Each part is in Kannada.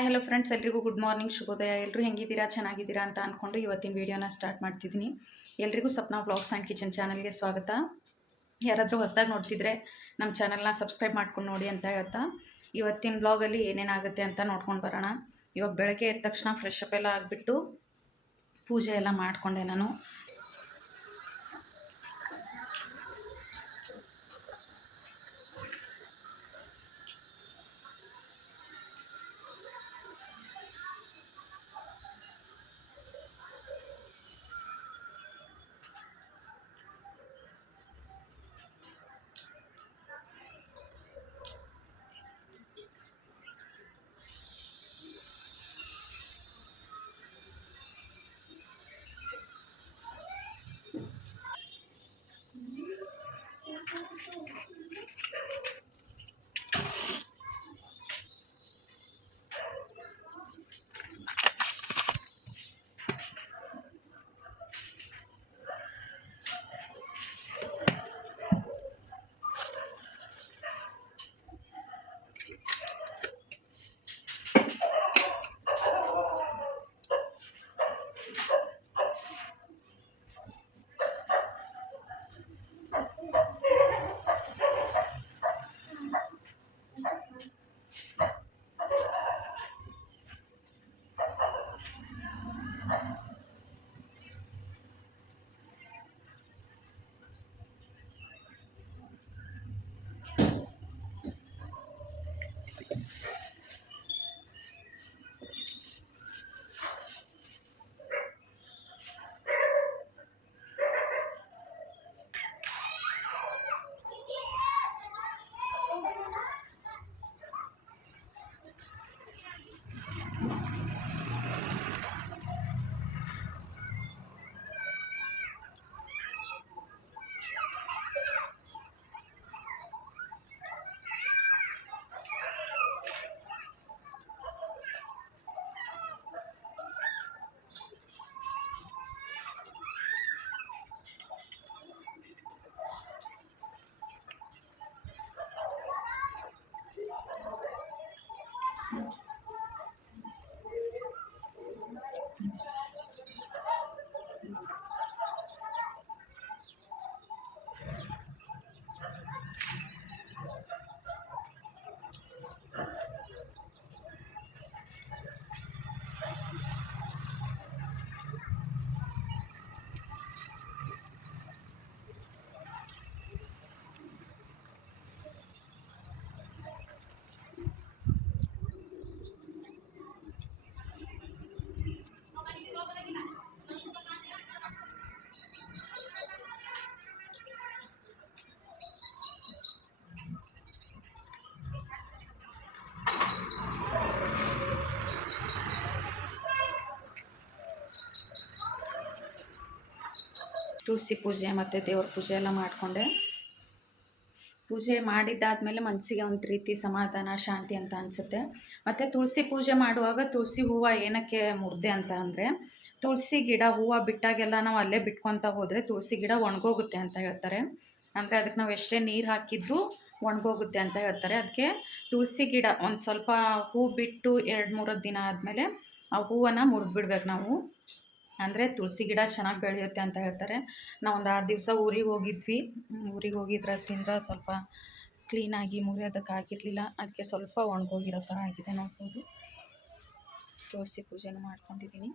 ಹಾಯ್ ಹಲೋ ಫ್ರೆಂಡ್ಸ್, ಎಲ್ರಿಗೂ ಗುಡ್ ಮಾರ್ನಿಂಗ್, ಶುಭೋದಯ. ಎಲ್ಲರೂ ಹೆಂಗಿದ್ದೀರಾ, ಚೆನ್ನಾಗಿದ್ದೀರಾ ಅಂತ ಅಂದ್ಕೊಂಡು ಇವತ್ತಿನ ವೀಡಿಯೋನ ಸ್ಟಾರ್ಟ್ ಮಾಡ್ತಿದ್ದೀನಿ. ಎಲ್ರಿಗೂ ಸಪ್ನಾ ವ್ಲಾಗ್ಸ್ ಆ್ಯಂಡ್ ಕಿಚನ್ ಚಾನಲ್ಗೆ ಸ್ವಾಗತ. ಯಾರಾದರೂ ಹೊಸದಾಗಿ ನೋಡ್ತಿದ್ರೆ ನಮ್ಮ ಚಾನಲ್ನ ಸಬ್ಸ್ಕ್ರೈಬ್ ಮಾಡ್ಕೊಂಡು ನೋಡಿ ಅಂತ ಹೇಳ್ತಾ ಇವತ್ತಿನ ವ್ಲಾಗಲ್ಲಿ ಏನೇನಾಗುತ್ತೆ ಅಂತ ನೋಡ್ಕೊಂಡು ಬರೋಣ. ಇವಾಗ ಬೆಳಗ್ಗೆ ಎದ್ದ ತಕ್ಷಣ ಫ್ರೆಶ್ ಅಪ್ ಎಲ್ಲ ಆಗಿಬಿಟ್ಟು ಪೂಜೆ ಎಲ್ಲ ಮಾಡಿಕೊಂಡೆ ನಾನು. ತುಳಸಿ ಪೂಜೆ ಮತ್ತು ದೇವ್ರ ಪೂಜೆ ಎಲ್ಲ ಮಾಡಿಕೊಂಡೆ. ಪೂಜೆ ಮಾಡಿದ್ದಾದಮೇಲೆ ಮನಸ್ಸಿಗೆ ಒಂದು ರೀತಿ ಸಮಾಧಾನ, ಶಾಂತಿ ಅಂತ ಅನಿಸುತ್ತೆ. ಮತ್ತು ತುಳಸಿ ಪೂಜೆ ಮಾಡುವಾಗ ತುಳಸಿ ಹೂವು ಏನಕ್ಕೆ ಮುರಿದೆ ಅಂತ ಅಂದರೆ, ತುಳಸಿ ಗಿಡ ಹೂವು ಬಿಟ್ಟಾಗೆಲ್ಲ ನಾವು ಅಲ್ಲೇ ಬಿಟ್ಕೊತ ಹೋದರೆ ತುಳಸಿ ಗಿಡ ಒಣಗೋಗುತ್ತೆ ಅಂತ ಹೇಳ್ತಾರೆ. ಅಂದರೆ ಅದಕ್ಕೆ ನಾವು ಎಷ್ಟೇ ನೀರು ಹಾಕಿದ್ರೂ ಒಣಗೋಗುತ್ತೆ ಅಂತ ಹೇಳ್ತಾರೆ. ಅದಕ್ಕೆ ತುಳಸಿ ಗಿಡ ಒಂದು ಸ್ವಲ್ಪ ಹೂ ಬಿಟ್ಟು 2-3 ದಿನ ಆದಮೇಲೆ ಆ ಹೂವನ್ನು ಮುರಿದ್ಬಿಡ್ಬೇಕು ನಾವು. ಅಂದರೆ ತುಳಸಿ ಗಿಡ ಚೆನ್ನಾಗಿ ಬೆಳೆಯುತ್ತೆ ಅಂತ ಹೇಳ್ತಾರೆ. ನಾವು ಒಂದು 6 ದಿವಸ ಊರಿಗೆ ಹೋಗಿದ್ವಿ. ಊರಿಗೆ ಹೋಗಿದ್ರದ್ರಿಂದ ಸ್ವಲ್ಪ ಕ್ಲೀನಾಗಿ ಮುರಿಯೋದಕ್ಕಾಗಿರಲಿಲ್ಲ. ಅದಕ್ಕೆ ಸ್ವಲ್ಪ ಒಣಗೋಗಿರೋ ಥರ ಆಗಿದೆ ನೋಡ್ಬೋದು. ತುಳಸಿ ಪೂಜೆನ ಮಾಡ್ಕೊಂಡಿದ್ದೀನಿ.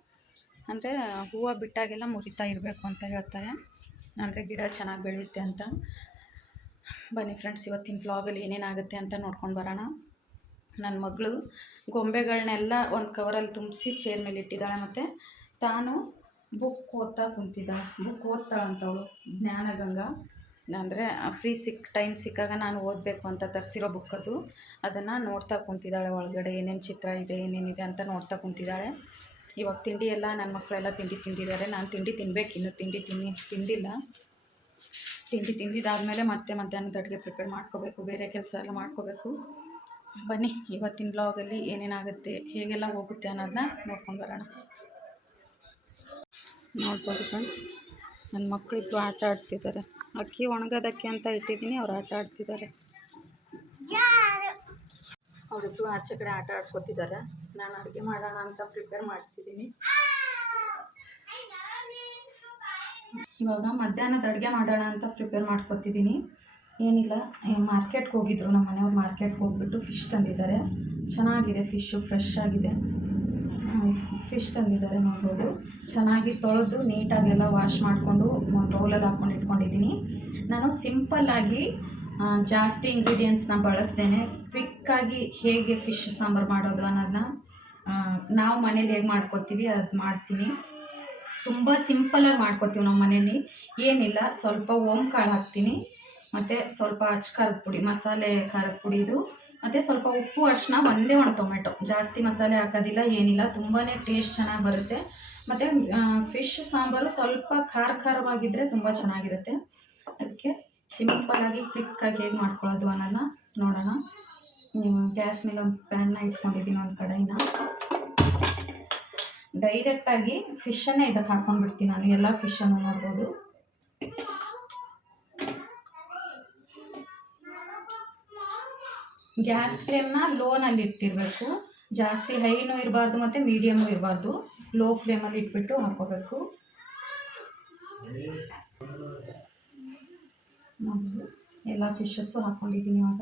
ಅಂದರೆ ಹೂವು ಬಿಟ್ಟಾಗೆಲ್ಲ ಮುರಿತಾ ಇರಬೇಕು ಅಂತ ಹೇಳ್ತಾರೆ. ಅಂದರೆ ಗಿಡ ಚೆನ್ನಾಗಿ ಬೆಳೆಯುತ್ತೆ ಅಂತ. ಬನ್ನಿ ಫ್ರೆಂಡ್ಸ್, ಇವತ್ತಿನ ವ್ಲಾಗಲ್ಲಿ ಏನೇನಾಗುತ್ತೆ ಅಂತ ನೋಡ್ಕೊಂಡು ಬರೋಣ. ನನ್ನ ಮಗಳು ಗೊಂಬೆಗಳನ್ನೆಲ್ಲ ಒಂದು ಕವರಲ್ಲಿ ತುಂಬಿಸಿ ಚೇರ್ ಮೇಲೆ ಇಟ್ಟಿದ್ದಾಳೆ. ಮತ್ತು ತಾನು ಬುಕ್ ಓದ್ತಾ ಕುಂತಿದ್ದಾಳೆ. ಬುಕ್ ಓದ್ತಾಳಂತವಳು, ಜ್ಞಾನಗಂಗಾ. ಅಂದರೆ ಟೈಮ್ ಸಿಕ್ಕಾಗ ನಾನು ಓದಬೇಕು ಅಂತ ತರಿಸಿರೋ ಬುಕ್ ಅದು. ಅದನ್ನು ನೋಡ್ತಾ ಕುಂತಿದ್ದಾಳೆ. ಒಳಗಡೆ ಏನೇನು ಚಿತ್ರ ಇದೆ, ಏನೇನಿದೆ ಅಂತ ನೋಡ್ತಾ ಕುಂತಿದ್ದಾಳೆ. ಇವಾಗ ತಿಂಡಿ ಎಲ್ಲ ನನ್ನ ಮಕ್ಕಳೆಲ್ಲ ತಿಂಡಿ ತಿಂದಿದ್ದಾರೆ. ನಾನು ತಿಂಡಿ ತಿನ್ನಬೇಕು, ಇನ್ನೂ ತಿಂದಿಲ್ಲ. ತಿಂಡಿ ತಿಂದಿದ್ದಾದಮೇಲೆ ಮತ್ತೆ ಮಧ್ಯಾಹ್ನದ ಅಡುಗೆ ಪ್ರಿಪೇರ್ ಮಾಡ್ಕೋಬೇಕು, ಬೇರೆ ಕೆಲಸ ಎಲ್ಲ ಮಾಡ್ಕೋಬೇಕು. ಬನ್ನಿ ಇವತ್ತಿನ ಬ್ಲಾಗಲ್ಲಿ ಏನೇನಾಗುತ್ತೆ, ಹೇಗೆಲ್ಲ ಹೋಗುತ್ತೆ ಅನ್ನೋದನ್ನ ನೋಡ್ಕೊಂಡು ಬರೋಣ. ನೋಡ್ಬೋದು ಫ್ರೆಂಡ್ಸ್, ನನ್ನ ಮಕ್ಕಳಿದ್ದು ಆಟ ಆಡ್ತಿದ್ದಾರೆ. ಅಕ್ಕಿ ಒಣಗೋದಕ್ಕೆ ಅಂತ ಇಟ್ಟಿದ್ದೀನಿ, ಅವ್ರು ಆಟ ಆಡ್ತಿದ್ದಾರೆ. ಅವರಿಬ್ಬರು ಆಚೆ ಕಡೆ ಆಟ ಆಡ್ಕೊತಿದ್ದಾರೆ. ನಾನು ಅಡುಗೆ ಮಾಡೋಣ ಅಂತ ಪ್ರಿಪೇರ್ ಮಾಡ್ತಿದ್ದೀನಿ. ಇವಾಗ ಮಧ್ಯಾಹ್ನದ ಅಡುಗೆ ಮಾಡೋಣ ಅಂತ ಪ್ರಿಪೇರ್ ಮಾಡ್ಕೊತಿದ್ದೀನಿ. ಏನಿಲ್ಲ, ಮಾರ್ಕೆಟ್ಗೆ ಹೋಗಿದ್ರು ನಮ್ಮ ಮನೆಯವ್ರು. ಮಾರ್ಕೆಟ್ಗೆ ಹೋಗ್ಬಿಟ್ಟು ಫಿಶ್ ತಂದಿದ್ದಾರೆ. ಚೆನ್ನಾಗಿದೆ ಫಿಶ್ಶು, ಫ್ರೆಶ್ ಆಗಿದೆ ಫಿಶ್ ತಂದಿದ್ದಾರೆ. ನೋಡ್ಬೋದು, ಚೆನ್ನಾಗಿ ತೊಳೆದು ನೀಟಾಗೆಲ್ಲ ವಾಶ್ ಮಾಡಿಕೊಂಡು ಬೌಲಲ್ಲಿ ಹಾಕ್ಕೊಂಡು ಇಟ್ಕೊಂಡಿದ್ದೀನಿ. ನಾನು ಸಿಂಪಲ್ಲಾಗಿ ಜಾಸ್ತಿ ಇಂಗ್ರೀಡಿಯೆಂಟ್ಸ್ನ ಬಳಸ್ದೇನೆ ಕ್ವಿಕ್ಕಾಗಿ ಹೇಗೆ ಫಿಶ್ ಸಾಂಬಾರು ಮಾಡೋದು ಅನ್ನೋದನ್ನ ನಾವು ಮನೇಲಿ ಹೇಗೆ ಮಾಡ್ಕೊತೀವಿ ಅದು ಮಾಡ್ತೀನಿ. ತುಂಬ ಸಿಂಪಲಾಗಿ ಮಾಡ್ಕೊತೀವಿ ನಮ್ಮ ಮನೇಲಿ. ಏನಿಲ್ಲ, ಸ್ವಲ್ಪ ಕಾಳು ಹಾಕ್ತೀನಿ, ಮತ್ತು ಸ್ವಲ್ಪ ಖಾರದ ಪುಡಿ, ಮಸಾಲೆ ಖಾರದ ಪುಡಿ ಇದು, ಮತ್ತು ಸ್ವಲ್ಪ ಉಪ್ಪು, ಅರಿಶಿನ, ಒಂದೇ ಒಂದು ಟೊಮೆಟೊ. ಜಾಸ್ತಿ ಮಸಾಲೆ ಹಾಕೋದಿಲ್ಲ, ಏನಿಲ್ಲ. ತುಂಬಾ ಟೇಸ್ಟ್ ಚೆನ್ನಾಗಿ ಬರುತ್ತೆ. ಮತ್ತು ಫಿಶ್ ಸಾಂಬಾರು ಸ್ವಲ್ಪ ಖಾರವಾಗಿದ್ದರೆ ತುಂಬ ಚೆನ್ನಾಗಿರುತ್ತೆ. ಅದಕ್ಕೆ ಸಿಂಪಲ್ಲಾಗಿ ಕ್ವಿಕ್ಕಾಗಿ ಹೇಗೆ ಮಾಡ್ಕೊಳ್ಳೋದು ಅನ್ನೋದನ್ನ ನೋಡೋಣ. ಗ್ಯಾಸ್ ಮೇಲೆ ಒಂದು ಪ್ಯಾನ್ನ ಇಟ್ಕೊಂಡಿದ್ದೀನಿ, ಒಂದು ಕಡಾಯಿನ. ಡೈರೆಕ್ಟಾಗಿ ಫಿಶನ್ನೇ ಇದಕ್ಕೆ ಹಾಕ್ಕೊಂಡ್ಬಿಡ್ತೀನಿ ನಾನು. ಎಲ್ಲ ಫಿಶನ್ನು ನೋಡ್ಬೋದು. ಗ್ಯಾಸ್ ಫ್ಲೇಮ್ನ ಲೋನಲ್ಲಿ ಇಟ್ಟಿರಬೇಕು. ಜಾಸ್ತಿ ಹೈನೂ ಇರಬಾರ್ದು ಮತ್ತು ಮೀಡಿಯಮು ಇರಬಾರ್ದು. ಲೋ ಫ್ಲೇಮಲ್ಲಿ ಇಟ್ಬಿಟ್ಟು ಹಾಕ್ಕೋಬೇಕು. ಎಲ್ಲ ಫಿಶಸ್ಸು ಹಾಕ್ಕೊಂಡಿದ್ದೀನಿ. ಇವಾಗ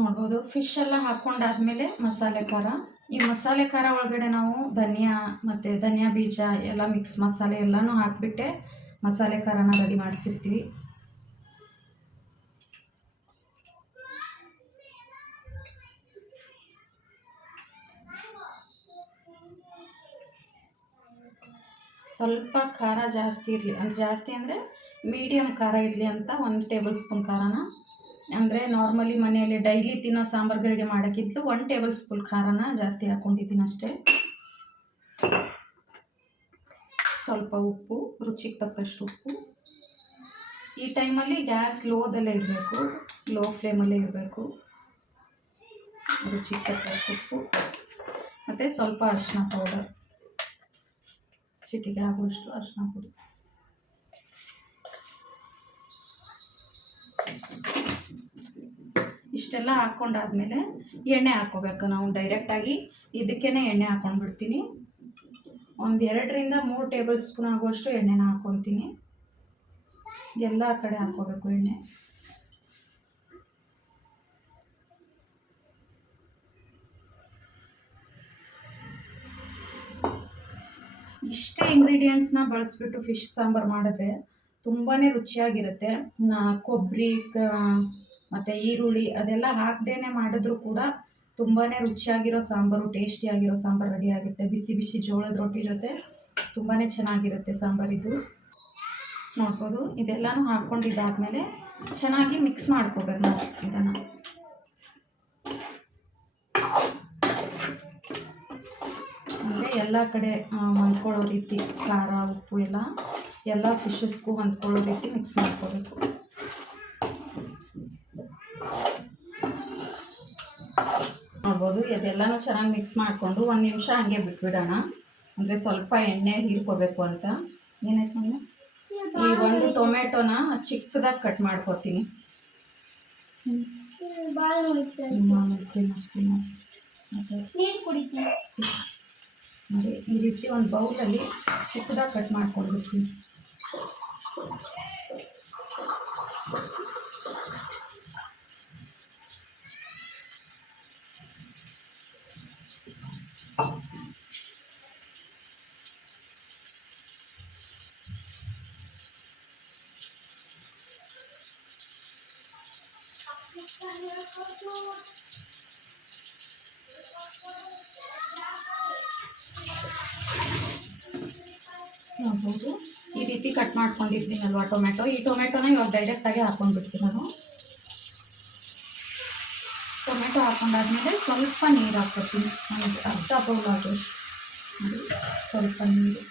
ನೋಡ್ಬೋದು, ಫಿಶ್ ಎಲ್ಲ ಹಾಕ್ಕೊಂಡಾದ್ಮೇಲೆ ಮಸಾಲೆ ಖಾರ. ಈ ಮಸಾಲೆ ಖಾರ ಒಳಗಡೆ ನಾವು ಧನಿಯಾ ಬೀಜ ಎಲ್ಲ ಮಿಕ್ಸ್ ಮಸಾಲೆ ಎಲ್ಲನೂ ಹಾಕಿಬಿಟ್ಟೆ ಮಸಾಲೆ ಖಾರನ ರೆಡಿ ಮಾಡಿಸಿರ್ತೀವಿ. ಸ್ವಲ್ಪ ಖಾರ ಜಾಸ್ತಿ ಇರಲಿ, ಜಾಸ್ತಿ ಅಂದರೆ ಮೀಡಿಯಮ್ ಖಾರ ಇರಲಿ ಅಂತ 1 ಟೇಬಲ್ ಸ್ಪೂನ್ ಖಾರನ, ಅಂದರೆ ನಾರ್ಮಲಿ ಮನೆಯಲ್ಲಿ ಡೈಲಿ ತಿನ್ನೋ ಸಾಂಬಾರುಗಳಿಗೆ ಮಾಡೋಕ್ಕಿಂತ 1 ಟೇಬಲ್ ಸ್ಪೂನ್ ಖಾರನ ಜಾಸ್ತಿ ಹಾಕ್ಕೊಂಡಿದ್ದೀನಿ ಅಷ್ಟೇ. ಸ್ವಲ್ಪ ಉಪ್ಪು, ರುಚಿಗೆ ತಕ್ಕಷ್ಟು ಉಪ್ಪು. ಈ ಟೈಮಲ್ಲಿ ಗ್ಯಾಸ್ ಲೋದಲ್ಲೇ ಇರಬೇಕು, ಲೋ ಫ್ಲೇಮಲ್ಲೇ ಇರಬೇಕು. ರುಚಿಗೆ ತಕ್ಕಷ್ಟು ಉಪ್ಪು ಮತ್ತು ಸ್ವಲ್ಪ ಅರಿಶಿನ ಪೌಡರ್, ಚಿಟಿಕೆ ಆಗುವಷ್ಟು ಅರಿಶಿನ ಪುಡಿ. ಇಷ್ಟೆಲ್ಲ ಹಾಕ್ಕೊಂಡಾದ್ಮೇಲೆ ಎಣ್ಣೆ ಹಾಕ್ಕೋಬೇಕು. ನಾವು ಡೈರೆಕ್ಟಾಗಿ ಇದಕ್ಕೇ ಎಣ್ಣೆ ಹಾಕ್ಕೊಂಡ್ಬಿಡ್ತೀನಿ. ಒಂದು 2ರಿಂದ 3 ಟೇಬಲ್ ಸ್ಪೂನ್ ಆಗುವಷ್ಟು ಎಣ್ಣೆನ ಹಾಕ್ಕೊತೀನಿ. ಎಲ್ಲ ಕಡೆ ಹಾಕ್ಕೋಬೇಕು ಎಣ್ಣೆ. ಇಷ್ಟೇ ಇಂಗ್ರೀಡಿಯೆಂಟ್ಸ್ನ ಬಳಸ್ಬಿಟ್ಟು ಫಿಶ್ ಸಾಂಬಾರು ಮಾಡಿದ್ರೆ ತುಂಬಾ ರುಚಿಯಾಗಿರುತ್ತೆ. ಕೊಬ್ಬರಿ ಮತ್ತು ಈರುಳ್ಳಿ ಅದೆಲ್ಲ ಹಾಕ್ದೇ ಮಾಡಿದ್ರೂ ಕೂಡ ತುಂಬಾ ರುಚಿಯಾಗಿರೋ ಸಾಂಬಾರು, ಟೇಸ್ಟಿಯಾಗಿರೋ ಸಾಂಬಾರು ರೆಡಿ ಆಗುತ್ತೆ. ಬಿಸಿ ಬಿಸಿ ಜೋಳದ ರೊಟ್ಟಿ ಜೊತೆ ತುಂಬಾ ಚೆನ್ನಾಗಿರುತ್ತೆ ಸಾಂಬಾರಿದು. ನೋಡ್ಬೋದು, ಇದೆಲ್ಲನೂ ಹಾಕ್ಕೊಂಡಿದ್ದಾದಮೇಲೆ ಚೆನ್ನಾಗಿ ಮಿಕ್ಸ್ ಮಾಡ್ಕೋಬೇಕು ನಾವು ಇದನ್ನು. ಅಂದರೆ ಎಲ್ಲ ಕಡೆ ಹೊಂದ್ಕೊಳ್ಳೋ ರೀತಿ ಖಾರ ಉಪ್ಪು ಎಲ್ಲ ಫಿಶಸ್ಗೂ ಹೊಂದ್ಕೊಳ್ಳೋ ರೀತಿ ಮಿಕ್ಸ್ ಮಾಡ್ಕೋಬೇಕು. ನೋಡ್ಬೋದು, ಇದೆಲ್ಲನೂ ಚೆನ್ನಾಗಿ ಮಿಕ್ಸ್ ಮಾಡಿಕೊಂಡು 1 ನಿಮಿಷ ಹಾಗೆ ಬಿಟ್ಬಿಡೋಣ. ಅಂದರೆ ಸ್ವಲ್ಪ ಎಣ್ಣೆ ಹೀರ್ಕೋಬೇಕು ಅಂತ. ಏನಾಯ್ತು ನಾನು ಈ ಒಂದು ಟೊಮೆಟೊನ ಚಿಕ್ಕದಾಗಿ ಕಟ್ ಮಾಡ್ಕೋತೀನಿ. ನೋಡಿ, ಈ ರೀತಿ ಒಂದು ಬೌಲಲ್ಲಿ ಚಿಕ್ಕದಾಗಿ ಕಟ್ ಮಾಡ್ಕೊಂಡ್ಬಿಡ್ತೀನಿ. ನೋಡ್ಬೋದು, ಈ ರೀತಿ ಕಟ್ ಮಾಡ್ಕೊಂಡಿರ್ತೀನಲ್ವ ಟೊಮೆಟೊ, ಈ ಟೊಮೆಟೊನ ಇವಾಗ ಡೈರೆಕ್ಟಾಗಿ ಹಾಕ್ಕೊಂಡ್ಬಿಡ್ತೀನಿ ನಾನು. ಟೊಮೆಟೊ ಹಾಕ್ಕೊಂಡಾದ್ಮೇಲೆ ಸ್ವಲ್ಪ ನೀರು ಹಾಕ್ಕೊತೀನಿ, ಒಂದು ಅರ್ಧ ಬೌಲ್ ಆಗೋಷ್ಟು. ಸ್ವಲ್ಪ ನೀರು,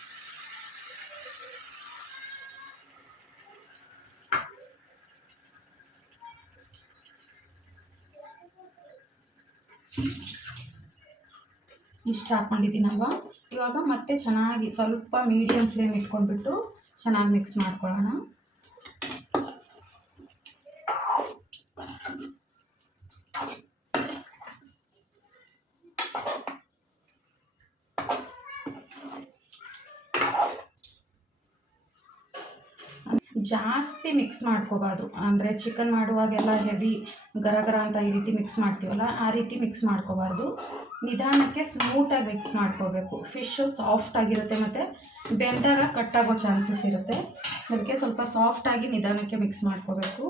ಇಷ್ಟು ಹಾಕ್ಕೊಂಡಿದ್ದೀನಲ್ವ. ಇವಾಗ ಮತ್ತೆ ಚೆನ್ನಾಗಿ ಸ್ವಲ್ಪ ಮೀಡಿಯಮ್ ಫ್ಲೇಮ್ ಇಟ್ಕೊಂಡ್ಬಿಟ್ಟು ಚೆನ್ನಾಗಿ ಮಿಕ್ಸ್ ಮಾಡ್ಕೊಳ್ಳೋಣ. ಜಾಸ್ತಿ ಮಿಕ್ಸ್ ಮಾಡ್ಕೋಬಾರ್ದು. ಅಂದರೆ ಚಿಕನ್ ಮಾಡುವಾಗೆಲ್ಲ ಹೆವಿ ಗರ ಅಂತ ಈ ರೀತಿ ಮಿಕ್ಸ್ ಮಾಡ್ತೀವಲ್ಲ, ಆ ರೀತಿ ಮಿಕ್ಸ್ ಮಾಡ್ಕೋಬಾರ್ದು. ನಿಧಾನಕ್ಕೆ ಸ್ಮೂತಾಗಿ ಮಿಕ್ಸ್ ಮಾಡ್ಕೋಬೇಕು. ಫಿಶ್ಶು ಸಾಫ್ಟಾಗಿರುತ್ತೆ ಮತ್ತು ಬೆಂದಾಗ ಕಟ್ಟಾಗೋ ಚಾನ್ಸಸ್ ಇರುತ್ತೆ. ಅದಕ್ಕೆ ಸ್ವಲ್ಪ ಸಾಫ್ಟಾಗಿ ನಿಧಾನಕ್ಕೆ ಮಿಕ್ಸ್ ಮಾಡ್ಕೋಬೇಕು.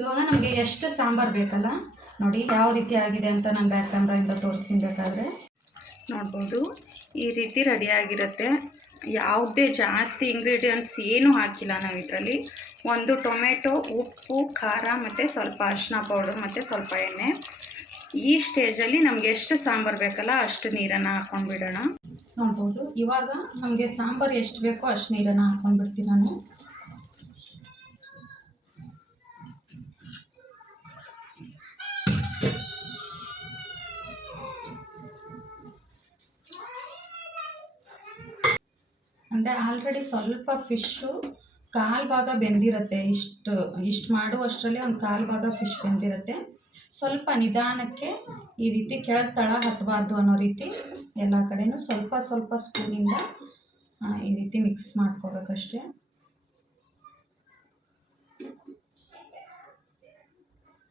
ಇವಾಗ ನಮಗೆ ಎಷ್ಟು ಸಾಂಬಾರು ಬೇಕಲ್ಲ ನೋಡಿ ಯಾವ ರೀತಿ ಆಗಿದೆ ಅಂತ ನಾನು ಬ್ಯಾಕ್ ಕ್ಯಾಮ್ರಾಯಿಂದ ತೋರಿಸ್ತೀನಿ. ಬೇಕಾದರೆ ನೋಡ್ಬೋದು ಈ ರೀತಿ ರೆಡಿಯಾಗಿರುತ್ತೆ. ಯಾವುದೇ ಜಾಸ್ತಿ ಇಂಗ್ರೀಡಿಯೆಂಟ್ಸ್ ಏನೂ ಹಾಕಿಲ್ಲ ನಾವು ಇದರಲ್ಲಿ. ಒಂದು ಟೊಮೆಟೊ, ಉಪ್ಪು, ಖಾರ ಮತ್ತು ಸ್ವಲ್ಪ ಅರಿಶಿನ ಪೌಡರ್ ಮತ್ತು ಸ್ವಲ್ಪ ಎಣ್ಣೆ. ಈ ಸ್ಟೇಜಲ್ಲಿ ನಮಗೆ ಎಷ್ಟು ಸಾಂಬಾರು ಬೇಕಲ್ಲ ಅಷ್ಟು ನೀರನ್ನು ಹಾಕ್ಕೊಂಡ್ಬಿಡೋಣ. ನೋಡ್ಬೋದು ಇವಾಗ ನಮಗೆ ಸಾಂಬಾರು ಎಷ್ಟು ಬೇಕೋ ಅಷ್ಟು ನೀರನ್ನು ಹಾಕ್ಕೊಂಡ್ಬಿಡ್ತೀನಿ ನಾನು. ಅಂದರೆ ಆಲ್ರೆಡಿ ಸ್ವಲ್ಪ ಫಿಶ್ಶು ಕಾಲು ಭಾಗ ಬೆಂದಿರುತ್ತೆ. ಇಷ್ಟು ಮಾಡುವಷ್ಟರಲ್ಲಿ ಒಂದು ಕಾಲು ಭಾಗ ಫಿಶ್ ಬೆಂದಿರುತ್ತೆ. ಸ್ವಲ್ಪ ನಿಧಾನಕ್ಕೆ ಈ ರೀತಿ ಕೆಳಗೆ ತಳ ಹತ್ತಬಾರ್ದು ಅನ್ನೋ ರೀತಿ ಎಲ್ಲ ಕಡೆಯೂ ಸ್ವಲ್ಪ ಸ್ವಲ್ಪ ಸ್ಪೂನಿಂದ ಈ ರೀತಿ ಮಿಕ್ಸ್ ಮಾಡ್ಕೋಬೇಕಷ್ಟೆ.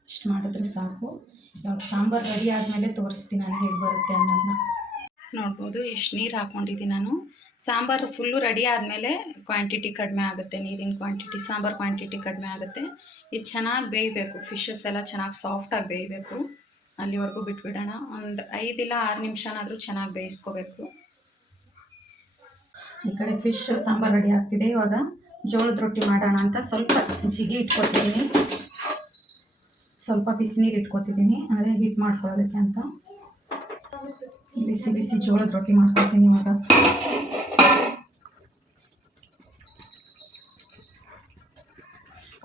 ಇಷ್ಟು ಮಾಡಿದ್ರೆ ಸಾಕು. ಇವಾಗ ಸಾಂಬಾರು ರೆಡಿ ಆದಮೇಲೆ ತೋರಿಸ್ತೀನಿ ನಾನು ಹೇಗೆ ಬರುತ್ತೆ ಅನ್ನೋದನ್ನ. ನೋಡ್ಬೋದು ಇಷ್ಟು ನೀರು ಹಾಕ್ಕೊಂಡಿದ್ದೀನಿ ನಾನು. ಸಾಂಬಾರು ಫುಲ್ಲು ರೆಡಿ ಆದಮೇಲೆ ಕ್ವಾಂಟಿಟಿ ಕಡಿಮೆ ಆಗುತ್ತೆ, ನೀರಿನ ಕ್ವಾಂಟಿಟಿ, ಸಾಂಬಾರು ಕ್ವಾಂಟಿಟಿ ಕಡಿಮೆ ಆಗುತ್ತೆ. ಇದು ಚೆನ್ನಾಗಿ ಬೇಯಬೇಕು, ಫಿಶಸ್ ಎಲ್ಲ ಚೆನ್ನಾಗಿ ಸಾಫ್ಟಾಗಿ ಬೇಯಬೇಕು. ಅಲ್ಲಿವರೆಗೂ ಬಿಟ್ಬಿಡೋಣ. ಒಂದು 5 ಇಲ್ಲ 6 ನಿಮಿಷನಾದರೂ ಚೆನ್ನಾಗಿ ಬೇಯಿಸ್ಕೋಬೇಕು. ಈ ಕಡೆ ಫಿಶ್ ಸಾಂಬಾರು ರೆಡಿ ಆಗ್ತಿದೆ. ಇವಾಗ ಜೋಳದ ರೊಟ್ಟಿ ಮಾಡೋಣ ಅಂತ ಸ್ವಲ್ಪ ಜಿಗಿ ಇಟ್ಕೊತಿದ್ದೀನಿ. ಸ್ವಲ್ಪ ಬಿಸಿನೀರು ಇಟ್ಕೊತಿದ್ದೀನಿ, ಅಂದರೆ ಹೀಟ್ ಮಾಡ್ಕೊಳ್ಳೋದಕ್ಕೆ ಅಂತ. ಬಿಸಿ ಬಿಸಿ ಜೋಳದ ರೊಟ್ಟಿ ಮಾಡ್ಕೊತೀನಿ ಇವಾಗ.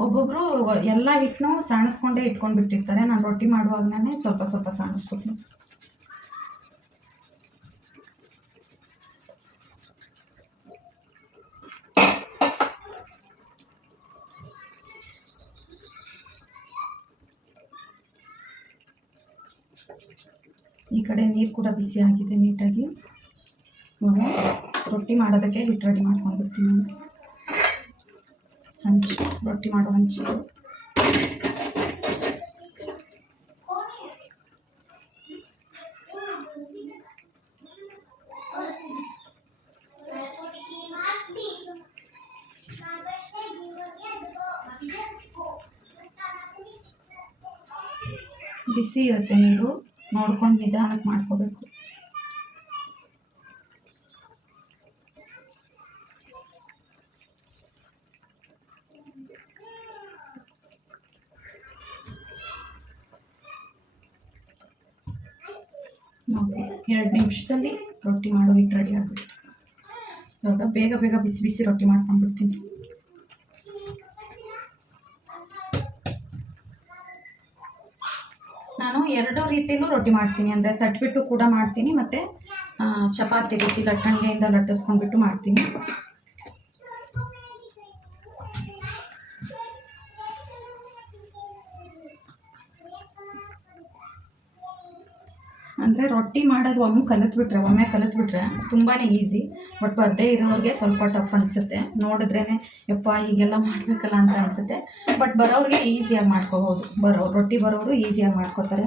ಒಬ್ಬೊಬ್ಬರು ಎಲ್ಲ ಹಿಟ್ಟನ್ನು ಸಾಣಿಸ್ಕೊಂಡೇ ಇಟ್ಕೊಂಡ್ಬಿಟ್ಟಿರ್ತಾರೆ. ನಾನು ರೊಟ್ಟಿ ಮಾಡುವಾಗನೇ ಸ್ವಲ್ಪ ಸ್ವಲ್ಪ ಸಾಣಿಸ್ಕೊತೀನಿ. ಈ ಕಡೆ ನೀರು ಕೂಡ ಬಿಸಿ ಆಗಿದೆ ನೀಟಾಗಿ. ಇವಾಗ ರೊಟ್ಟಿ ಮಾಡೋದಕ್ಕೆ ಹಿಟ್ಟು ರೆಡಿ ಮಾಡ್ಕೊಂಡ್ಬಿಡ್ತೀನಿ. ಹಂಚು, ರೊಟ್ಟಿ ಮಾಡೋ ಹಂಚು. ಬಿಸಿ ಇರುತ್ತೆ ನೀರು, ನೋಡ್ಕೊಂಡು ನಿಧಾನಕ್ಕೆ ಮಾಡ್ಕೋಬೇಕು. ನೋಡಿ 2 ನಿಮಿಷದಲ್ಲಿ ರೊಟ್ಟಿ ಮಾಡೋ ಹಿಟ್ಟು ರೆಡಿ ಆಗುತ್ತೆ. ಇವಾಗ ಬೇಗ ಬೇಗ ಬಿಸಿ ಬಿಸಿ ರೊಟ್ಟಿ ಮಾಡ್ಕೊಂಡ್ಬಿಡ್ತೀನಿ. ನಾನು 2 ರೀತಿಯಲ್ಲೂ ರೊಟ್ಟಿ ಮಾಡ್ತೀನಿ. ಅಂದರೆ ತಟ್ಬಿಟ್ಟು ಕೂಡ ಮಾಡ್ತೀನಿ, ಮತ್ತು ಚಪಾತಿ ರೀತಿ ಲಟ್ಟಣಿಗೆಯಿಂದ ಲಟ್ಟಿಸ್ಕೊಂಡ್ಬಿಟ್ಟು ಮಾಡ್ತೀನಿ. ಅಂದರೆ ರೊಟ್ಟಿ ಮಾಡೋದು ಒಮ್ಮೆ ಕಲಿತ್ಬಿಟ್ರೆ ತುಂಬಾ ಈಸಿ. ಬಟ್ ಬರದೇ ಇರೋರಿಗೆ ಸ್ವಲ್ಪ ಟಫ್ ಅನಿಸುತ್ತೆ. ನೋಡಿದ್ರೇ ಯಪ್ಪ ಹೀಗೆಲ್ಲ ಮಾಡಬೇಕಲ್ಲ ಅಂತ ಅನಿಸುತ್ತೆ. ಬಟ್ ಬರೋರಿಗೆ ಈಸಿಯಾಗಿ ಮಾಡ್ಕೋಬೋದು. ರೊಟ್ಟಿ ಬರೋರು ಈಸಿಯಾಗಿ ಮಾಡ್ಕೋತಾರೆ.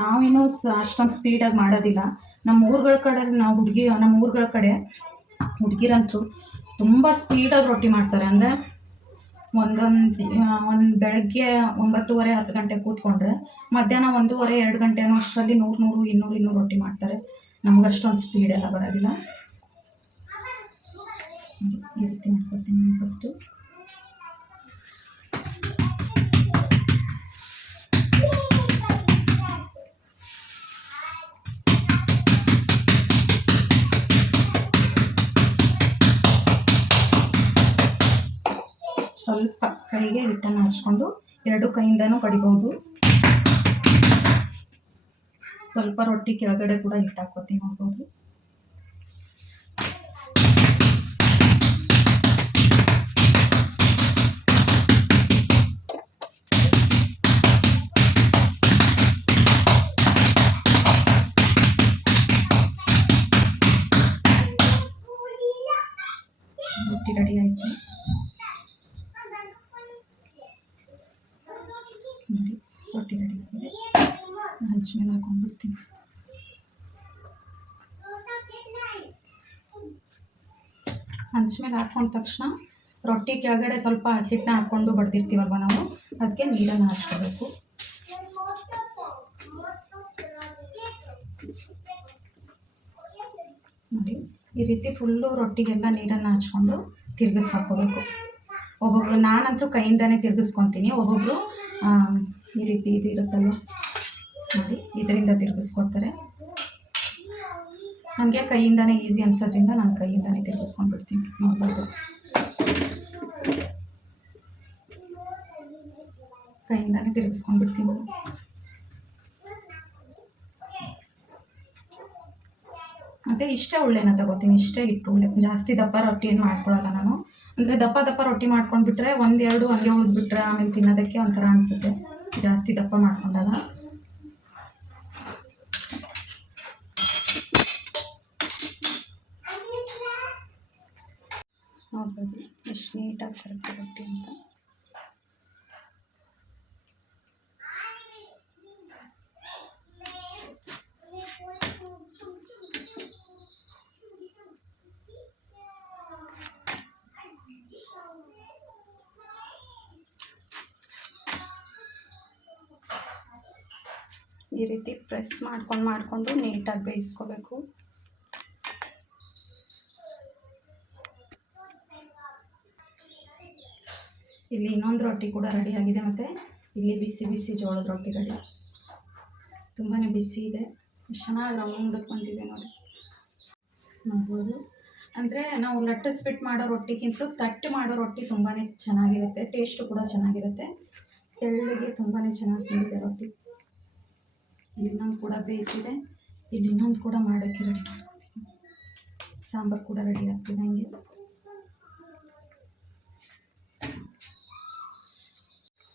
ನಾವೇನು ಅಷ್ಟೊಂದು ಸ್ಪೀಡಾಗಿ ಮಾಡೋದಿಲ್ಲ. ನಮ್ಮ ಊರುಗಳ ಕಡೆ ಹುಡುಗಿರಂತೂ ತುಂಬ ಸ್ಪೀಡಾಗಿ ರೊಟ್ಟಿ ಮಾಡ್ತಾರೆ. ಅಂದರೆ ಒಂದು ಬೆಳಗ್ಗೆ 9:30 10 ಗಂಟೆಗೆ ಕೂತ್ಕೊಂಡ್ರೆ ಮಧ್ಯಾಹ್ನ 1:30 2 ಗಂಟೆನೋ ಅಷ್ಟರಲ್ಲಿ 100 200 ರೊಟ್ಟಿ ಮಾಡ್ತಾರೆ. ನಮಗಷ್ಟೊಂದು ಸ್ಪೀಡ್ ಎಲ್ಲ ಬರೋದಿಲ್ಲ. ಈ ರೀತಿ ಮಾಡ್ಕೊತೀನಿ ಫಸ್ಟು. ಸ್ವಲ್ಪ ಕೈಗೆ ಹಿಟ್ಟನ್ನು ಹಚ್ಕೊಂಡು 2 ಕೈಯಿಂದನೂ ಕಡಿಬೋದು. ಸ್ವಲ್ಪ ರೊಟ್ಟಿ ಕೆಳಗಡೆ ಕೂಡ ಹಿಟ್ಟು ಹಾಕ್ಕೋತೀನಿ ನೋಡ್ಬೋದು. ರೊಟ್ಟಿ ರೆಡಿ ಆಯಿತು. ಹಂಚ್ಮೇಲೆ ಹಾಕ್ಕೊಂಡ ತಕ್ಷಣ ರೊಟ್ಟಿ ಕೆಳಗಡೆ ಸ್ವಲ್ಪ ಹಸಿಟ್ಟನ್ನ ಹಾಕ್ಕೊಂಡು ಬಡ್ದಿರ್ತೀವಲ್ವ ನಾವು, ಅದಕ್ಕೆ ನೀರನ್ನು ಹಾಕ್ಕೋಬೇಕು. ನೋಡಿ ಈ ರೀತಿ ಫುಲ್ಲು ರೊಟ್ಟಿಗೆಲ್ಲ ನೀರನ್ನು ಹಚ್ಕೊಂಡು ತಿರ್ಗಿಸ್ ಹಾಕ್ಕೋಬೇಕು. ಒಬ್ಬೊಬ್ರು, ನಾನಂತೂ ಕೈಯಿಂದನೇ ತಿರ್ಗಿಸ್ಕೊತೀನಿ, ಒಬ್ಬೊಬ್ಬರು ಈ ರೀತಿ ಇದು ಇರುತ್ತಲ್ವ ನೋಡಿ ಇದರಿಂದ ತಿರ್ಗಿಸ್ಕೊತಾರೆ. ನನಗೆ ಕೈಯಿಂದನೇ ಈಸಿ ಅನ್ಸೋದ್ರಿಂದ ನಾನು ಕೈಯಿಂದನೇ ತಿರ್ಗಿಸ್ಕೊಂಡ್ಬಿಡ್ತೀನಿ. ನೋಡ್ಬೋದು, ಕೈಯಿಂದನೇ ತಿರ್ಗಿಸ್ಕೊಂಡ್ಬಿಡ್ತೀನಿ. ಮತ್ತು ಇಷ್ಟೇ ಉಳ್ಳೆನ ತಗೋತೀನಿ, ಇಷ್ಟೇ ಇಟ್ಟು ಉಳ್ಳೆ. ಜಾಸ್ತಿ ದಪ್ಪ ರೊಟ್ಟಿ ಏನು ಮಾಡ್ಕೊಳ್ಳಲ್ಲ ನಾನು. ಅಂದರೆ ದಪ್ಪ ರೊಟ್ಟಿ ಮಾಡ್ಕೊಂಡ್ಬಿಟ್ರೆ ಒಂದೆರಡು ಹಂಗೆ ಉಳಿದ್ಬಿಟ್ರೆ ಆಮೇಲೆ ತಿನ್ನೋದಕ್ಕೆ ಒಂಥರ ಅನಿಸುತ್ತೆ, ಜಾಸ್ತಿ ದಪ್ಪ ಮಾಡ್ಕೊಂಡಾಗ. ನೋಡ್ಬೋದು ಎಷ್ಟು ನೀಟಾಗಿ ಬರುತ್ತೆ ರೊಟ್ಟಿ ಅಂತ. ಈ ರೀತಿ ಪ್ರೆಸ್ ಮಾಡಿಕೊಂಡು ನೀಟಾಗಿ ಬೇಯಿಸ್ಕೋಬೇಕು. ಇಲ್ಲಿ ಇನ್ನೊಂದು ರೊಟ್ಟಿ ಕೂಡ ರೆಡಿಯಾಗಿದೆ, ಮತ್ತು ಇಲ್ಲಿ ಬಿಸಿ ಬಿಸಿ ಜೋಳದ ರೊಟ್ಟಿ ರೆಡಿ. ತುಂಬಾ ಬಿಸಿ ಇದೆ, ಎಷ್ಟು ಚೆನ್ನಾಗಿ ರೌಂಡಕ್ಕೆ ಬಂದಿದೆ ನೋಡಿ, ನೋಡ್ಬೋದು. ಅಂದರೆ ನಾವು ಲಟ್ಟಿಸ್ಬಿಟ್ಟು ಮಾಡೋ ರೊಟ್ಟಿಗಿಂತ ತಟ್ಟು ಮಾಡೋ ರೊಟ್ಟಿ ತುಂಬಾ ಚೆನ್ನಾಗಿರುತ್ತೆ, ಟೇಸ್ಟು ಕೂಡ ಚೆನ್ನಾಗಿರುತ್ತೆ. ತೆಳ್ಳಗೆ ತುಂಬಾ ಚೆನ್ನಾಗಿ ಬಂದಿದೆ ರೊಟ್ಟಿ. ಇಲ್ಲಿ ಇನ್ನೊಂದು ಕೂಡ ಬೇಯಿಸಿದೆ, ಇಲ್ಲಿ ಇನ್ನೊಂದು ಕೂಡ ಮಾಡೋಕ್ಕೆ ರೆಡಿ ಮಾಡ್ತೀನಿ. ಸಾಂಬಾರು ಕೂಡ ರೆಡಿ ಆಗ್ತಿದೆ ಹಂಗೆ.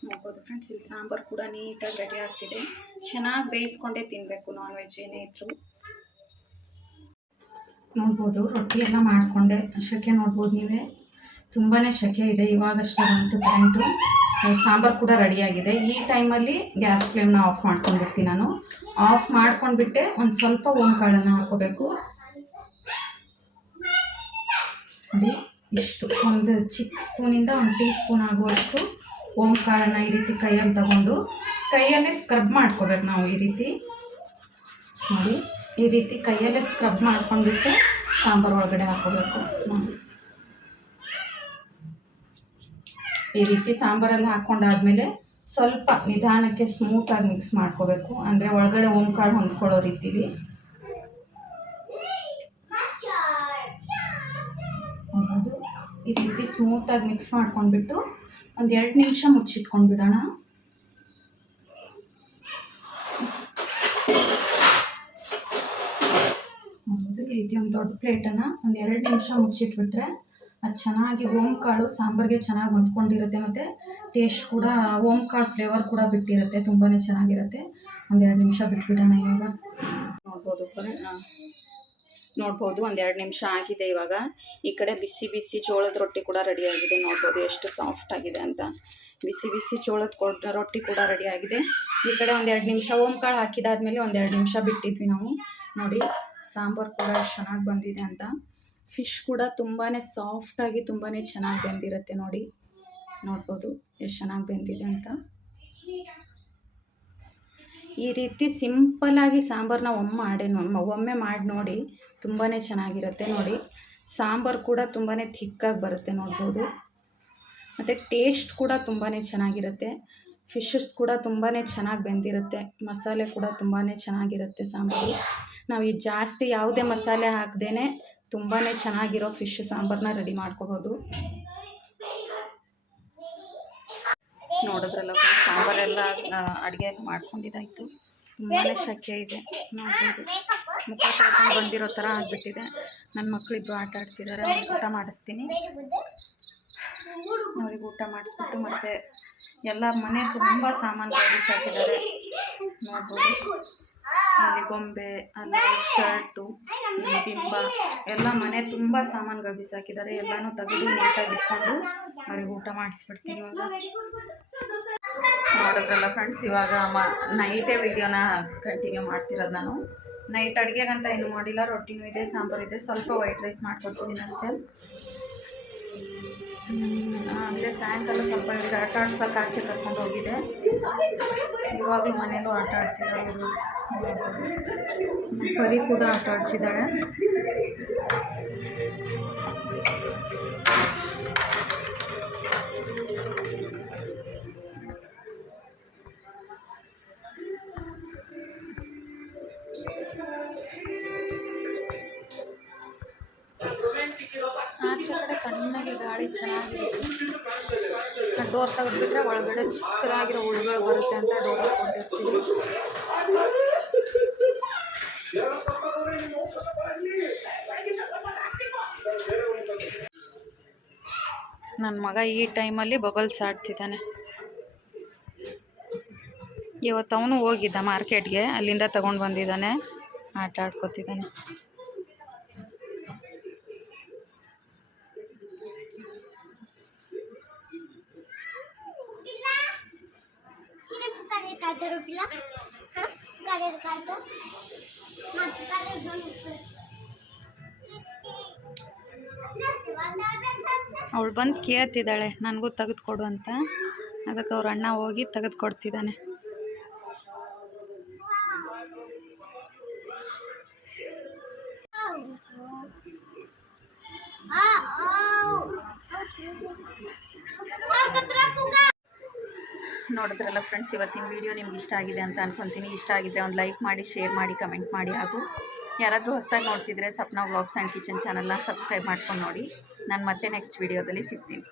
ನೋಡ್ಬೋದು ಫ್ರೆಂಡ್ಸ್, ಇಲ್ಲಿ ಸಾಂಬಾರು ಕೂಡ ನೀಟಾಗಿ ರೆಡಿ ಆಗ್ತಿದೆ. ಚೆನ್ನಾಗಿ ಬೇಯಿಸ್ಕೊಂಡೇ ತಿನ್ನಬೇಕು, ನಾನ್ ವೆಜ್ ಏನೇ ಇದ್ದರೂ. ನೋಡ್ಬೋದು ರೊಟ್ಟಿ ಎಲ್ಲ ಮಾಡಿಕೊಂಡೆ. ಶೆಕೆ ನೋಡ್ಬೋದು ನೀವೇ, ತುಂಬಾ ಶೆಕೆ ಇದೆ. ಇವಾಗಷ್ಟೇ ಬಂತು ಕರೆಂಟು. ಸಾಂಬಾರು ಕೂಡ ರೆಡಿಯಾಗಿದೆ. ಈ ಟೈಮಲ್ಲಿ ಗ್ಯಾಸ್ ಫ್ಲೇಮ್ನ ಆಫ್ ಮಾಡ್ಕೊಂಡ್ಬಿಡ್ತೀನಿ ನಾನು. ಆಫ್ ಮಾಡ್ಕೊಂಡ್ಬಿಟ್ಟೆ ಒಂದು ಸ್ವಲ್ಪ ಓಂಕಾಳನ್ನು ಹಾಕ್ಕೋಬೇಕು. ನೋಡಿ ಇಷ್ಟು, ಒಂದು ಚಿಕ್ಕ ಸ್ಪೂನಿಂದ ಒಂದು ಟೀ ಸ್ಪೂನ್ ಆಗುವಷ್ಟು ಓಂಕಾಳನ್ನು ಈ ರೀತಿ ಕೈಯಲ್ಲಿ ತಗೊಂಡು ಕೈಯಲ್ಲೇ ಸ್ಕ್ರಬ್ ಮಾಡ್ಕೋಬೇಕು ನಾವು. ಈ ರೀತಿ ನೋಡಿ, ಈ ರೀತಿ ಕೈಯಲ್ಲೇ ಸ್ಕ್ರಬ್ ಮಾಡ್ಕೊಂಡ್ಬಿಟ್ಟು ಸಾಂಬಾರು ಒಳಗಡೆ ಹಾಕ್ಕೋಬೇಕು. ನೋಡಿ ಈ ರೀತಿ ಸಾಂಬಾರಲ್ಲಿ ಹಾಕ್ಕೊಂಡಾದ್ಮೇಲೆ ಸ್ವಲ್ಪ ನಿಧಾನಕ್ಕೆ ಸ್ಮೂತಾಗಿ ಮಿಕ್ಸ್ ಮಾಡ್ಕೋಬೇಕು. ಅಂದರೆ ಒಳಗಡೆ ಓಂಕಾಳು ಹೊಂದ್ಕೊಳ್ಳೋ ರೀತಿಲಿ. ನೋಡ್ಬೋದು ಈ ರೀತಿ ಸ್ಮೂತಾಗಿ ಮಿಕ್ಸ್ ಮಾಡ್ಕೊಂಡ್ಬಿಟ್ಟು ಒಂದು 2 ನಿಮಿಷ ಮುಚ್ಚಿಟ್ಕೊಂಡ್ಬಿಡೋಣ. ಈ ರೀತಿ ಒಂದು ದೊಡ್ಡ ಪ್ಲೇಟನ್ನು ಒಂದು 2 ನಿಮಿಷ ಮುಚ್ಚಿಟ್ಬಿಟ್ರೆ ಅದು ಚೆನ್ನಾಗಿ ಓಂಕಾಳು ಸಾಂಬಾರಿಗೆ ಚೆನ್ನಾಗಿ ಹೊಂದ್ಕೊಂಡಿರುತ್ತೆ, ಮತ್ತು ಟೇಸ್ಟ್ ಕೂಡ ಓಂಕಾಳು ಫ್ಲೇವರ್ ಕೂಡ ಬಿಟ್ಟಿರುತ್ತೆ, ತುಂಬಾ ಚೆನ್ನಾಗಿರುತ್ತೆ. ಒಂದು 2 ನಿಮಿಷ ಬಿಟ್ಬಿಡೋಣ ಇವಾಗ. ನೋಡ್ಬೋದು ಒಂದು 2 ನಿಮಿಷ ಆಗಿದೆ ಇವಾಗ. ಈ ಕಡೆ ಬಿಸಿ ಬಿಸಿ ಜೋಳದ ರೊಟ್ಟಿ ಕೂಡ ರೆಡಿಯಾಗಿದೆ. ನೋಡ್ಬೋದು ಎಷ್ಟು ಸಾಫ್ಟ್ ಆಗಿದೆ ಅಂತ. ಬಿಸಿ ಬಿಸಿ ಜೋಳದ ರೊಟ್ಟಿ ಕೂಡ ರೆಡಿಯಾಗಿದೆ. ಈ ಕಡೆ ಒಂದು 2 ನಿಮಿಷ ಓಂಕಾಳು ಹಾಕಿದಾದ್ಮೇಲೆ ಒಂದು 2 ನಿಮಿಷ ಬಿಟ್ಟಿದ್ವಿ ನಾವು. ನೋಡಿ ಸಾಂಬಾರು ಕೂಡ ಎಷ್ಟು ಚೆನ್ನಾಗಿ ಬಂದಿದೆ ಅಂತ. ಫಿಶ್ ಕೂಡ ತುಂಬಾ ಸಾಫ್ಟಾಗಿ ತುಂಬಾ ಚೆನ್ನಾಗಿ ಬೆಂದಿರುತ್ತೆ ನೋಡಿ. ನೋಡ್ಬೋದು ಎಷ್ಟು ಚೆನ್ನಾಗಿ ಬೆಂದಿದೆ ಅಂತ. ಈ ರೀತಿ ಸಿಂಪಲ್ಲಾಗಿ ಸಾಂಬಾರನ್ನ ಒಮ್ಮೆ ಮಾಡಿ ನೋಡಿ, ತುಂಬಾ ಚೆನ್ನಾಗಿರುತ್ತೆ ನೋಡಿ. ಸಾಂಬಾರು ಕೂಡ ತುಂಬಾ ಥಿಕ್ಕಾಗಿ ಬರುತ್ತೆ ನೋಡ್ಬೋದು, ಮತ್ತು ಟೇಸ್ಟ್ ಕೂಡ ತುಂಬಾ ಚೆನ್ನಾಗಿರುತ್ತೆ. ಫಿಶಸ್ ಕೂಡ ತುಂಬಾ ಚೆನ್ನಾಗಿ ಬೆಂದಿರುತ್ತೆ, ಮಸಾಲೆ ಕೂಡ ತುಂಬಾ ಚೆನ್ನಾಗಿರುತ್ತೆ ಸಾಂಬಾರು. ನಾವು ಈ ಜಾಸ್ತಿ ಯಾವುದೇ ಮಸಾಲೆ ಹಾಕ್ದೇ ತುಂಬಾ ಚೆನ್ನಾಗಿರೋ ಫಿಶ್ ಸಾಂಬಾರನ್ನ ರೆಡಿ ಮಾಡ್ಕೋಬೋದು. ನೋಡಿದ್ರಲ್ಲ ಸಾಂಬಾರೆಲ್ಲ ಅಡುಗೆ ಎಲ್ಲ ಮಾಡ್ಕೊಂಡಿದ್ದಾಯಿತು. ತುಂಬಾ ಶೆಕೆ ಇದೆ ನೋಡ್ಬೋದು. ಮುಖ ತೊಳ್ಕೊಂಡು ಬಂದಿರೋ ಥರ ಆಗಿಬಿಟ್ಟಿದೆ. ನನ್ನ ಮಕ್ಕಳಿಬ್ಬರು ಆಟ ಆಡ್ತಿದ್ದಾರೆ, ಅವ್ರಿಗೆ ಊಟ ಮಾಡಿಸ್ತೀನಿ. ಅವ್ರಿಗೆ ಊಟ ಮಾಡಿಸ್ಬಿಟ್ಟು ಮತ್ತು ಎಲ್ಲ ಮನೆ ತುಂಬ ಸಾಮಾನುಗಳು ಬಿಸಾಕಿದ್ದಾರೆ ನೋಡ್ಬೋದು. ಅಲ್ಲಿ ಗೊಂಬೆ, ಅಲ್ಲಿ ಶರ್ಟು, ದಿಂಬ ಎಲ್ಲ ಮನೆ ತುಂಬ ಸಾಮಾನುಗಳು ಬಿಸಾಕಿದ್ದಾರೆ. ಎಲ್ಲನೂ ತೆಗೆದು ನೀಟಾಗಿ ಇಟ್ಕೊಂಡು ಅವ್ರಿಗೆ ಊಟ ಮಾಡಿಸ್ಬಿಡ್ತೀನಿ ಇವಾಗ. ನೋಡಿದ್ರಲ್ಲ ಫ್ರೆಂಡ್ಸ್, ಇವಾಗ ನೈಟೇ ವಿಡಿಯೋನ ಕಂಟಿನ್ಯೂ ಮಾಡ್ತಿರೋದು ನಾನು. ನೈಟ್ ಅಡುಗೆಗಂತ ಏನು ಮಾಡಿಲ್ಲ, ರೊಟ್ಟಿನೂ ಇದೆ, ಸಾಂಬಾರು ಇದೆ, ಸ್ವಲ್ಪ ವೈಟ್ ರೈಸ್ ಮಾಡ್ಕೊಡ್ತೀನಿ ಅಷ್ಟೇ. ಅಲ್ಲೇ ಸಾಯಂಕಾಲ ಸ್ವಲ್ಪ ಇವ್ರಿಗೆ ಆಟ ಆಡ್ಸೋಕೆ ಆಚೆ ಕರ್ಕೊಂಡು ಹೋಗಿದೆ. ಇವಾಗಲೂ ಮನೇಲೂ ಆಟ ಆಡ್ತಿದ್ದಾಳೆ ಇವರು. ಪರಿ ಕೂಡ ಆಟ ಆಡ್ತಿದ್ದಾಳೆ. ಆಚೆ ಕಡೆ ತಣ್ಣಗೆ ಗಾಳಿ ಚೆನ್ನಾಗಿರುತ್ತೆ. ಡೋರ್ ತೆಗೆದ್ಬಿಟ್ರೆ ಒಳಗಡೆ ಚಿಕ್ಕದಾಗಿರೋ ಹುಳುಗಳು ಬರುತ್ತೆ ಅಂತ ಡೋರ್ ಹಾಕ್ಕೊಂಡಿರ್ತೀವಿ. ನನ್ನ ಮಗ ಈ ಟೈಮಲ್ಲಿ ಬಬಲ್ಸ್ ಆಡ್ತಿದ್ದಾನೆ. ಇವತ್ತು ಅವನು ಹೋಗಿದ್ದ ಮಾರ್ಕೆಟ್ಗೆ, ಅಲ್ಲಿಂದ ತಗೊಂಡು ಬಂದಿದ್ದಾನೆ, ಆಟ ಆಡ್ಕೊತಿದ್ದಾನೆ. ಅವಳು ಬಂದು ಕೇಳ್ತಿದ್ದಾಳೆ ನನಗೂ ತೆಗೆದುಕೊಡು ಅಂತ. ಅದಕ್ಕೆ ಅವ್ರ ಅಣ್ಣ ಹೋಗಿ ತೆಗೆದುಕೊಡ್ತಿದ್ದಾನೆ. ನೋಡಿದ್ರಲ್ಲ ಫ್ರೆಂಡ್ಸ್, ಇವತ್ತಿನ ವಿಡಿಯೋ ನಿಮ್ಗೆ ಇಷ್ಟ ಆಗಿದೆ ಅಂತ ಅನ್ಕೊತೀನಿ. ಇಷ್ಟ ಆಗಿದ್ದರೆ ಒಂದು ಲೈಕ್ ಮಾಡಿ, ಶೇರ್ ಮಾಡಿ, ಕಮೆಂಟ್ ಮಾಡಿ. ಹಾಗೂ ಯಾರಾದರೂ ಹೊಸದಾಗಿ ನೋಡ್ತಿದ್ರೆ ಸಪ್ನಾ ವ್ಲಾಗ್ಸ್ ಆ್ಯಂಡ್ ಕಿಚನ್ ಚಾನಲ್ನ ಸಬ್ಸ್ಕ್ರೈಬ್ ಮಾಡ್ಕೊಂಡು ನೋಡಿ. ನಾನು ಮತ್ತೆ ನೆಕ್ಸ್ಟ್ ವಿಡಿಯೋದಲ್ಲಿ ಸಿಗ್ತೀನಿ.